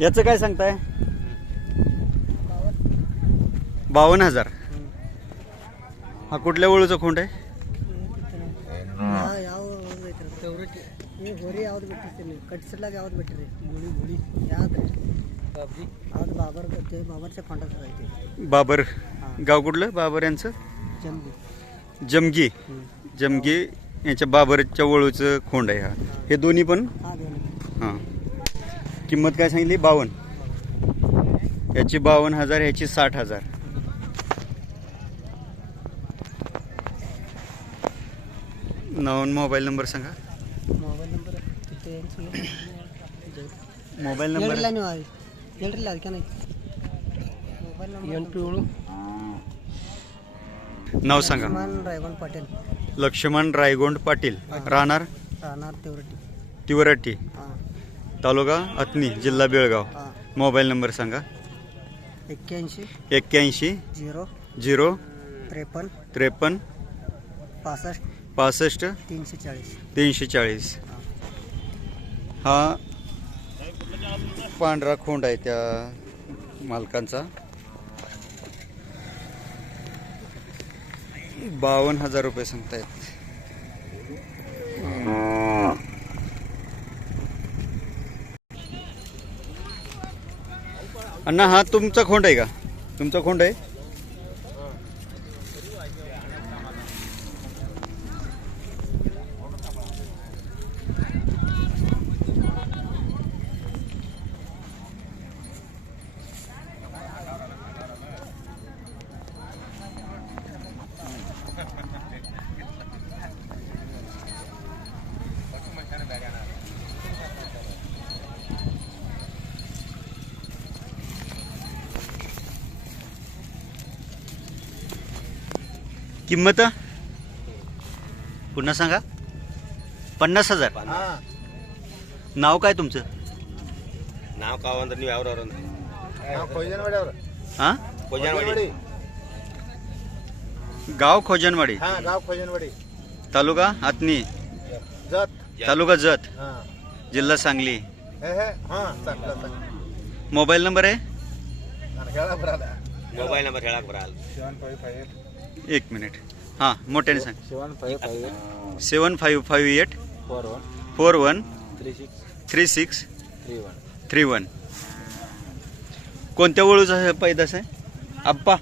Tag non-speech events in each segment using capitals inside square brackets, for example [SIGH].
याचं काय सांगताय? बावन्न हजार. हा कुठल्या ओळूचा खोंड आहे? बाबर. गाव कुठलं? बाबर यांचं? जमगी. जमगी यांच्या बाबरच्या वळूचं खोंड आहे हा. हे दोन्ही पण? हा हां. किंमत काय सांगितली? बावन्न. याची बावन्न हजार याची साठ हजार. नवन मोबाईल नंबर सांगा. मोबाईल नंबर [COUGHS] मोबाईल नंबर नाव सांगा. रायगोंड पाटील. लक्ष्मण रायगोंड पाटील. राहणार? राहणार तिवरटी. तिवरटी. तालुका अतनी जिल्हा बेळगाव. हां. मोबाईल नंबर सांगा. एक्क्याऐंशी. एक्क्याऐंशी. झिरो. झिरो. त्रेपन्न. त्रेपन्न. पासष्ट. पासष्ट. तीनशे चाळीस. तीनशे चाळीस. हा. पांढरा खोंड आहे त्या मालकांचा. बावन्न हजार रुपये सांगतायत. अण्णा हा तुमचा खोंड आहे का? तुमचा खोंड आहे? किंमत? पुन्हा सांगा. पन्नास हजार. नाव काय तुमचं? नाव कावांतर मी खोजनवाडी. गाव खोजनवाडी. गाव खोजनवाडी. तालुका? आतनी? जत. तालुका जत. जिल्हा सांगली. मोबाईल नंबर आहे? मोबाईल नंबर एक मिनिट. हां मोठ्याने सांग. Seven five five eight. Seven five five eight. Four one. Four one. Three six. Three one. Three one. कोणत्या वळूचा पैदा आहे. आप्पा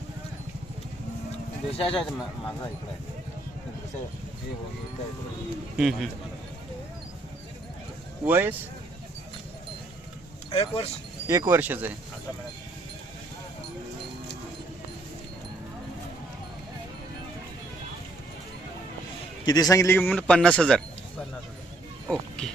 वयस? एक वर्ष. एक वर्षाचं आहे. किती सांगितली किंमत? पन्नास हजार. पन्नास हजार. ओके.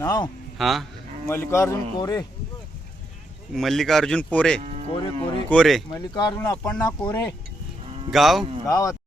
नाव? हां? मल्लिकार्जुन कोरे. मल्लिकार्जुन पोरे. कोरे कोरे. कोरे. मल्लिकार्जुन अप्पण्णा कोरे. गाव? गाव